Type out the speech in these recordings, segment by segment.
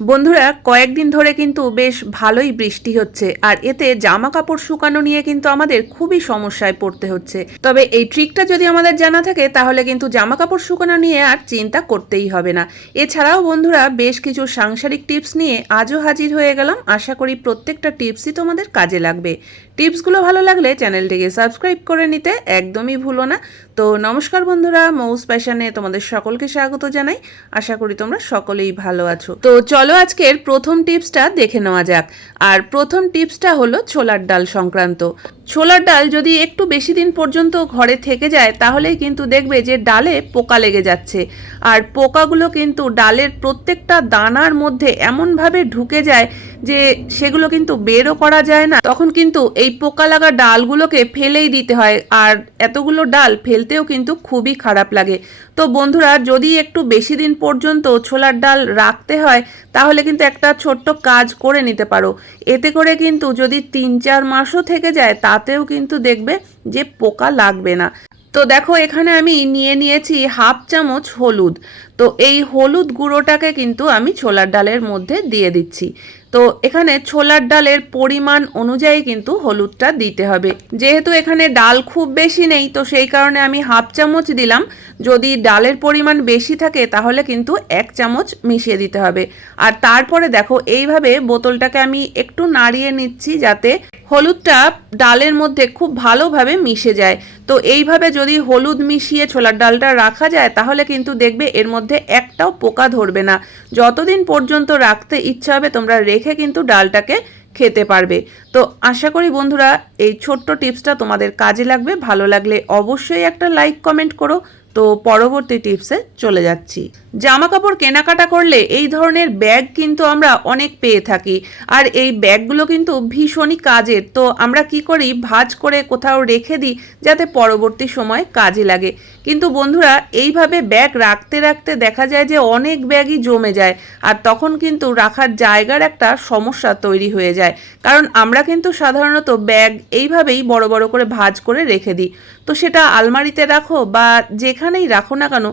বন্ধুরা, কয়েকদিন ধরে কিন্তু বেশ ভালোই বৃষ্টি হচ্ছে, আর এতে জামা কাপড় শুকানো নিয়ে কিন্তু আমাদের খুবই সমস্যায় পড়তে হচ্ছে। তবে এই ট্রিকটা যদি আমাদের জানা থাকে, তাহলে কিন্তু জামা কাপড় শুকানো নিয়ে আর চিন্তা করতেই হবে না। এছাড়াও বন্ধুরা, বেশ কিছু সাংসারিক টিপস নিয়ে আজও হাজির হয়ে গেলাম। আশা করি প্রত্যেকটা টিপসই তোমাদের কাজে লাগবে। টিপসগুলো ভালো লাগলে চ্যানেলটিকে সাবস্ক্রাইব করে নিতে একদমই ভুলো না। তো নমস্কার বন্ধুরা, মৌস প্যাশনে তোমাদের সকলকে স্বাগত জানাই। আশা করি তোমরা সকলেই ভালো আছো। তো চলো আজকের প্রথম টিপসটা দেখে নেওয়া যাক। আর প্রথম টিপসটা হলো ছোলার ডাল সংক্রান্ত। ছোলার ডাল যদি একটু বেশি দিন পর্যন্ত ঘরে থেকে যায়, তাহলেই কিন্তু দেখবে যে ডালে পোকা লেগে যাচ্ছে। আর পোকাগুলো কিন্তু ডালের প্রত্যেকটা দানার মধ্যে এমনভাবে ঢুকে যায় যে সেগুলো কিন্তু বেরও করা যায় না। তখন কিন্তু এই পোকা লাগা ডালগুলোকে ফেলেই দিতে হয়। আর এতগুলো ডাল ফেলতেও কিন্তু খুবই খারাপ লাগে। তো বন্ধুরা, যদি একটু বেশি দিন পর্যন্ত ছোলার ডাল রাখতে হয়, তাহলে কিন্তু একটা ছোট্ট কাজ করে নিতে পারো। এতে করে কিন্তু যদি তিন চার মাসও থেকে যায়, তাতেও কিন্তু দেখবে যে পোকা লাগবে না। তো দেখো, এখানে আমি নিয়ে নিয়েছি হাফ চামচ হলুদ। তো এই হলুদ গুঁড়োটাকে কিন্তু আমি ছোলার ডালের মধ্যে দিয়ে দিচ্ছি। তো এখানে ছোলার ডালের পরিমাণ অনুযায়ী কিন্তু হলুদটা দিতে হবে। যেহেতু এখানে ডাল খুব বেশি নেই, তো সেই কারণে আমি হাফ চামচ দিলাম। যদি ডালের পরিমাণ বেশি থাকে, তাহলে কিন্তু এক চামচ মিশিয়ে দিতে হবে। আর তারপরে দেখো, এইভাবে বোতলটাকে আমি একটু নাড়িয়ে নিচ্ছি যাতে হলুদটা ডালের মধ্যে খুব ভালোভাবে মিশে যায়। তো এইভাবে যদি হলুদ মিশিয়ে ছোলার ডালটা রাখা যায়, তাহলে কিন্তু দেখবে এর মধ্যে একটাও পোকা ধরবে না। যতদিন পর্যন্ত রাখতে ইচ্ছা হবে, তোমরা রেখে কিন্তু ডালটাকে খেতে পারবে। তো আশা করি বন্ধুরা এই ছোট্ট টিপসটা তোমাদের কাজে লাগবে। ভালো লাগলে অবশ্যই একটা লাইক কমেন্ট করো। তো পরবর্তী টিপসে চলে যাচ্ছি। জামা কাপড় কেনাকাটা করলে এই ধরনের ব্যাগ কিন্তু আমরা অনেক পেয়ে থাকি। আর এই ব্যাগগুলো কিন্তু ভীষণই কাজের। তো আমরা কি করি? ভাঁজ করে কোথাও রেখে দিই যাতে পরবর্তী সময় কাজে লাগে। কিন্তু বন্ধুরা, এইভাবে ব্যাগ রাখতে রাখতে দেখা যায় যে অনেক ব্যাগই জমে যায় আর তখন কিন্তু রাখার জায়গার একটা সমস্যা তৈরি হয়ে যায়। কারণ আমরা কিন্তু সাধারণত ব্যাগ এইভাবেই বড় বড় করে ভাজ করে রেখে দিই। তো সেটা আলমারিতে রাখো বা যেখানেই রাখো না কেন,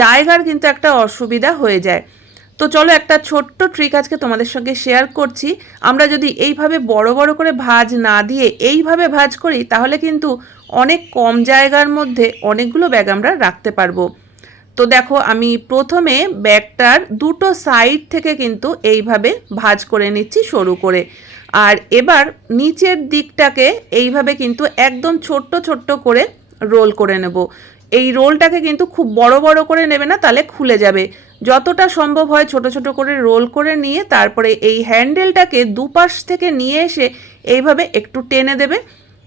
জায়গার কিন্তু একটা অসুবিধা হয়ে যায়। তো চলো একটা ছোট্ট ট্রিক আজকে তোমাদের সঙ্গে শেয়ার করছি। আমরা যদি এইভাবে বড় বড় করে ভাজ না দিয়ে এইভাবে ভাজ করি, তাহলে কিন্তু অনেক কম জায়গার মধ্যে অনেকগুলো ব্যাগ আমরা রাখতে পারব। তো দেখো, আমি প্রথমে ব্যাগটার দুটো সাইড থেকে কিন্তু এইভাবে ভাজ করে নিচ্ছি সরু করে। আর এবার নিচের দিকটাকে এইভাবে কিন্তু একদম ছোট্ট ছোট্ট করে রোল করে নেব। এই রোলটাকে কিন্তু খুব বড় বড় করে নেবে না, তাহলে খুলে যাবে। যতটা সম্ভব হয় ছোট ছোট করে রোল করে নিয়ে তারপরে এই হ্যান্ডেলটাকে দুপাশ থেকে নিয়ে এসে এইভাবে একটু টেনে দেবে।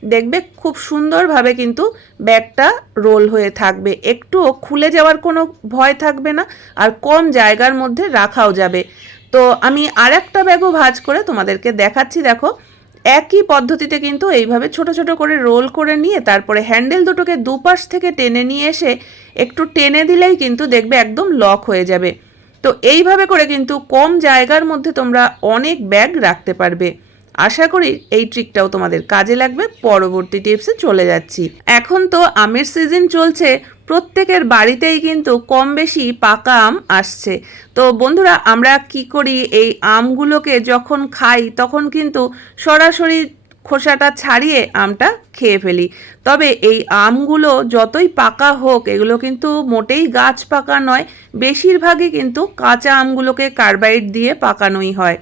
দেখবে খুব সুন্দরভাবে কিন্তু ব্যাগটা রোল হয়ে থাকবে। একটুও খুলে যাওয়ার কোনো ভয় থাকবে না আর কম জায়গার মধ্যে রাখাও যাবে। তো আমি আর একটা ব্যাগও ভাজ করে তোমাদেরকে দেখাচ্ছি। দেখো, একই পদ্ধতিতে কিন্তু এইভাবে ছোট ছোট করে রোল করে নিয়ে তারপরে হ্যান্ডেল দুটোকে দুপাশ থেকে টেনে নিয়ে এসে একটু টেনে দিলেই কিন্তু দেখবে একদম লক হয়ে যাবে। তো এইভাবে করে কিন্তু কম জায়গার মধ্যে তোমরা অনেক ব্যাগ রাখতে পারবে। আশা করি এই ট্রিকটাও তোমাদের কাজে লাগবে। পরবর্তী টিপসে চলে যাচ্ছি। এখন তো আমের সিজন চলছে, প্রত্যেকের বাড়িতেই কিন্তু কম বেশি পাকা আম আসছে। তো বন্ধুরা, আমরা কি করি? এই আমগুলোকে যখন খাই, তখন কিন্তু সরাসরি খোসাটা ছাড়িয়ে আমটা খেয়ে ফেলি। তবে এই আমগুলো যতই পাকা হোক, এগুলো কিন্তু মোটেই গাছ পাকা নয়, বেশিরভাগই কিন্তু কাঁচা আমগুলোকে কার্বাইড দিয়ে পাকানোই হয়।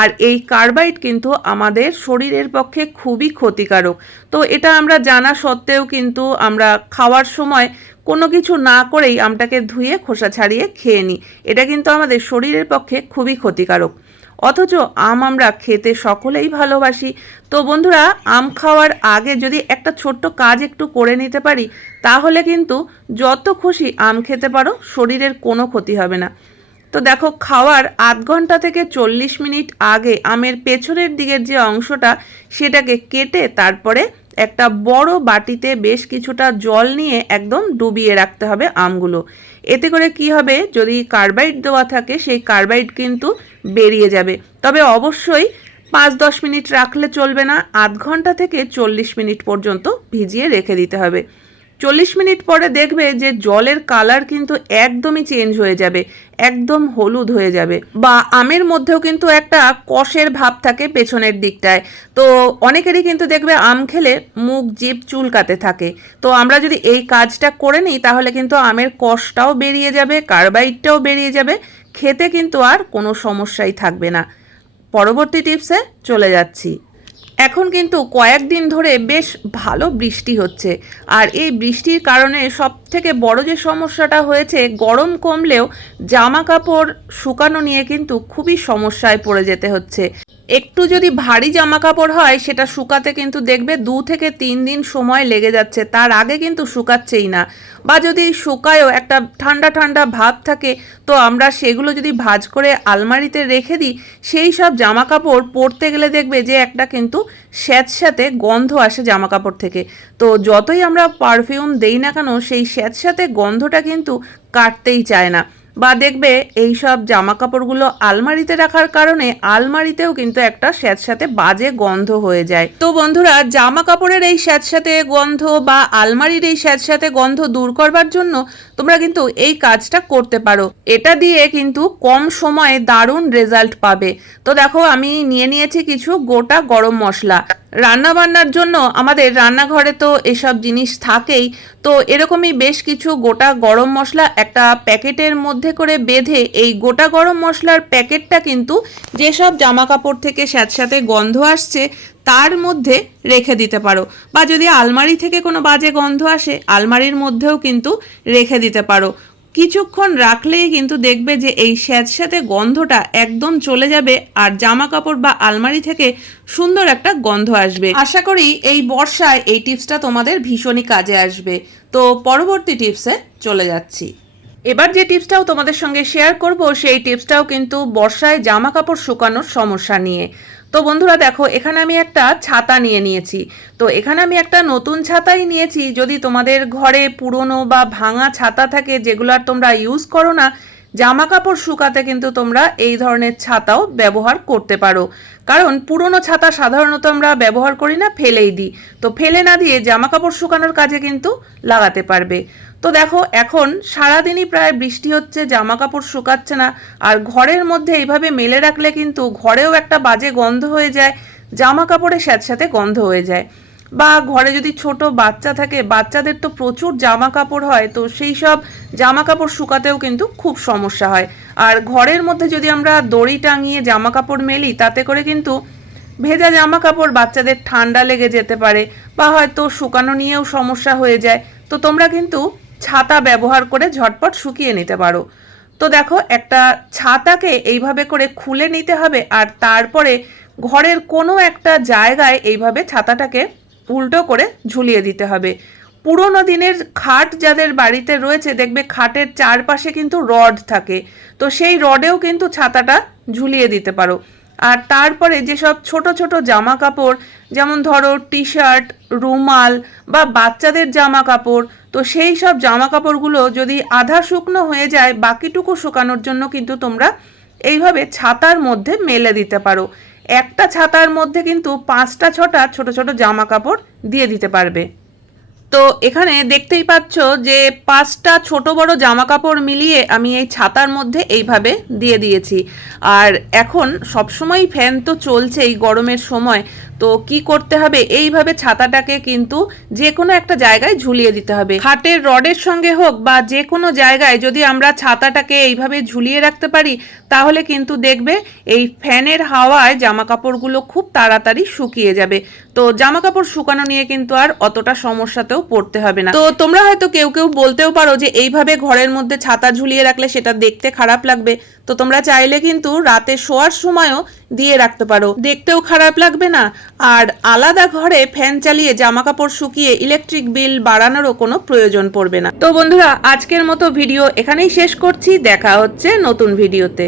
আর এই কার্বাইড কিন্তু আমাদের শরীরের পক্ষে খুবই ক্ষতিকারক। তো এটা আমরা জানা সত্ত্বেও কিন্তু আমরা খাওয়ার সময় কোনো কিছু না করেই আমটাকে ধুয়ে খোসা ছাড়িয়ে খেয়ে নিই। এটা কিন্তু আমাদের শরীরের পক্ষে খুবই ক্ষতিকারক। অথচ আম আমরা খেতে সকলেই ভালোবাসি। তো বন্ধুরা, আম খাওয়ার আগে যদি একটা ছোট্ট কাজ একটু করে নিতে পারি, তাহলে কিন্তু যত খুশি আম খেতে পারো, শরীরের কোনো ক্ষতি হবে না। তো দেখো, খাওয়ার আধ ঘণ্টা থেকে চল্লিশ মিনিট আগে আমের পেছনের দিকের যে অংশটা, সেটাকে কেটে তারপরে একটা বড় বাটিতে বেশ কিছুটা জল নিয়ে একদম ডুবিয়ে রাখতে হবে আমগুলো। এতে করে কি হবে, যদি কার্বাইড দেওয়া থাকে, সেই কার্বাইড কিন্তু বেরিয়ে যাবে। তবে অবশ্যই পাঁচ দশ মিনিট রাখলে চলবে না, আধ ঘণ্টা থেকে চল্লিশ মিনিট পর্যন্ত ভিজিয়ে রেখে দিতে হবে। চল্লিশ মিনিট পরে দেখবে যে জলের কালার কিন্তু একদমই চেঞ্জ হয়ে যাবে। একদম হলুদ হয়ে যাবে। বা আমের মধ্যেও কিন্তু একটা কষের ভাব থাকে পেছনের দিকটায়। তো অনেকেরই কিন্তু দেখবে আম খেলে মুখ জিভ চুলকাতে থাকে। তো আমরা যদি এই কাজটা করে নিই, তাহলে কিন্তু আমের কষটাও বেরিয়ে যাবে, কার্বাইডটাও বেরিয়ে যাবে। খেতে কিন্তু আর কোনো সমস্যাই থাকবে না। পরবর্তী টিপসে চলে যাচ্ছি। এখন কিন্তু কয়েকদিন ধরে বেশ ভালো বৃষ্টি হচ্ছে। আর এই বৃষ্টির কারণে সব থেকে বড় যে সমস্যাটা হয়েছে, গরম কমলেও জামা কাপড় শুকানো নিয়ে কিন্তু খুবই সমস্যায় পড়ে যেতে হচ্ছে। একটু যদি ভারী জামা কাপড় হয়, সেটা শুকাতে কিন্তু দেখবে দু থেকে তিন দিন সময় লেগে যাচ্ছে, তার আগে কিন্তু শুকাচ্ছেই না। বা যদি শুকায়ও একটা ঠান্ডা ঠান্ডা ভাব থাকে, তো আমরা সেগুলো যদি ভাজ করে আলমারিতে রেখে দিই, সেই সব জামা কাপড় পরতে গেলে দেখবে যে একটা কিন্তু স্যাঁতস্যাঁতে গন্ধ আসে জামা কাপড় থেকে। তো যতই আমরা পারফিউম দেই না কেন, সেই স্যাঁতস্যাঁতে গন্ধটা কিন্তু কাটতেই চায় না। বা দেখবে এই সব জামা কাপড়গুলো আলমারিতে রাখার কারণে আলমারিতেও কিন্তু একটা স্যাঁতস্যাঁতে বাজে গন্ধ হয়ে যায়। তো বন্ধুরা জামা কাপড়ের এই স্যাঁতস্যাঁতে গন্ধ বা আলমারির এই স্যাঁতস্যাঁতে গন্ধ দূর করবার জন্য তোমরা কিন্তু এই কাজটা করতে পারো। এটা দিয়ে কিন্তু কম সময়ে দারুণ রেজাল্ট পাবে। তো দেখো, আমি নিয়ে নিয়েছি কিছু গোটা গরম মশলা। রান্না বান্নার জন্য আমাদের রান্নাঘরে তো এসব জিনিস থাকেই, তো এরকমই বেশ কিছু গোটা গরম মশলা একটা প্যাকেটের মধ্যে করে বেঁধে এই গোটা গরম মশলার প্যাকেটটা কিন্তু যেসব জামা কাপড় থেকে স্যাঁতস্যাঁতে গন্ধ আসছে, তার মধ্যে রেখে দিতে পারো। বা যদি আলমারি থেকে কোনো বাজে গন্ধ আসে, আলমারির মধ্যেও কিন্তু রেখে দিতে পারো। কিছুক্ষণ রাখলেই কিন্তু দেখবে যে এই স্যাঁতস্যাঁতে গন্ধটা একদম চলে যাবে আর জামা কাপড় বা আলমারি থেকে সুন্দর একটা গন্ধ আসবে। আশা করি এই বর্ষায় এই টিপসটা তোমাদের ভীষণই কাজে আসবে। তো পরবর্তী টিপসে চলে যাচ্ছি। এবার যে টিপসটাও তোমাদের সঙ্গে শেয়ার করব, সেই টিপসটাও কিন্তু বর্ষায় জামা কাপড় শুকানোর সমস্যা নিয়ে। তো বন্ধুরা দেখো, এখানে আমি একটা ছাতা নিয়ে নিয়েছি। তো এখানে আমি একটা নতুন ছাতাই নিয়েছি। যদি তোমাদের ঘরে পুরনো বা ভাঙা ছাতা থাকে যেগুলো আর তোমরা ইউজ করো না জামা কাপড় শুকাতে কিন্তু তোমরা এই ধরনের ছাতাও ব্যবহার করতে পারো। কারণ পুরনো ছাতা সাধারণত আমরা ব্যবহার করি না, ফেলেই দিই। তো ফেলে না দিয়ে জামা কাপড় শুকানোর কাজে কিন্তু লাগাতে পারবে। তো দেখো, এখন সারাদিনই প্রায় বৃষ্টি হচ্ছে জামা কাপড় শুকাচ্ছে না, আর ঘরের মধ্যে এইভাবে মেলে রাখলে কিন্তু ঘরেও একটা বাজে গন্ধ হয়ে যায় জামা কাপড়ের সাথে সাথে গন্ধ হয়ে যায়। বা ঘরে যদি ছোট বাচ্চা থাকে, বাচ্চাদের তো প্রচুর জামা কাপড় হয়, তো সেই সব জামা কাপড় শুকাতেও কিন্তু খুব সমস্যা হয়। আর ঘরের মধ্যে যদি আমরা দড়ি টাঙিয়ে জামা কাপড় মেলি, তাতে করে কিন্তু ভেজা জামা কাপড় বাচ্চাদের ঠান্ডা লেগে যেতে পারে, বা হয়তো শুকানো নিয়েও সমস্যা হয়ে যায়। তো তোমরা কিন্তু ছাতা ব্যবহার করে ঝটপট শুকিয়ে নিতে পারো। তো দেখো, একটা ছাতাকে এইভাবে করে খুলে নিতে হবে আর তারপরে ঘরের কোনো একটা জায়গায় এইভাবে ছাতাটাকে উল্টো করে ঝুলিয়ে দিতে হবে। পুরোনো দিনের খাট যাদের বাড়িতে রয়েছে, দেখবে খাটের চারপাশে কিন্তু রড থাকে। তো সেই রডেও কিন্তু ছাতাটা ঝুলিয়ে দিতে পারো। আর তারপরে যেসব ছোট ছোট জামা কাপড় যেমন ধরো টি শার্ট রুমাল বা বাচ্চাদের জামা কাপড় তো সেই সব জামা কাপড়গুলো যদি আধা শুকনো হয়ে যায়, বাকিটুকু শুকানোর জন্য কিন্তু তোমরা এইভাবে ছাতার মধ্যে মেলে দিতে পারো। একটা ছাতার মধ্যে কিন্তু পাঁচটা, ছটা ছোট ছোট জামা কাপড় দিয়ে দিতে পারবে। তো এখানে দেখতেই পাচ্ছ যে পাঁচটা ছোট বড় জামা কাপড় মিলিয়ে আমি এই ছাতার মধ্যে এইভাবে দিয়ে দিয়েছি। আর এখন সবসময় ফ্যান তো চলছেই গরমের সময়, তো কি করতে হবে? এইভাবে ছাতাটাকে কিন্তু যে কোনো একটা জায়গায় ঝুলিয়ে দিতে হবে। খাটের রডের সঙ্গে হোক বা যে কোনো জায়গায় যদি আমরা ছাতাটাকে এইভাবে ঝুলিয়ে রাখতে পারি, তাহলে কিন্তু দেখবে এই ফ্যানের হাওয়ায় জামা কাপড়গুলো খুব তাড়াতাড়ি শুকিয়ে যাবে। তো জামা কাপড় শুকানো নিয়ে কিন্তু আর অতটা সমস্যাতেও পড়তে হবে না। তো তোমরা হয়তো কেউ কেউ বলতেও পারো যে এইভাবে ঘরের মধ্যে ছাতা ঝুলিয়ে রাখলে সেটা দেখতে খারাপ লাগবে। তো তোমরা চাইলে কিন্তু রাতে শোয়ার সময়ও দিয়ে রাখতে পারো। দেখতেও খারাপ লাগবে না। আর আলাদা ঘরে ফ্যান চালিয়ে জামা কাপড় শুকিয়ে ইলেকট্রিক বিল বাড়ানোরও কোনো প্রয়োজন পড়বে না। তো বন্ধুরা, আজকের মতো ভিডিও এখানেই শেষ করছি। দেখা হচ্ছে নতুন ভিডিওতে।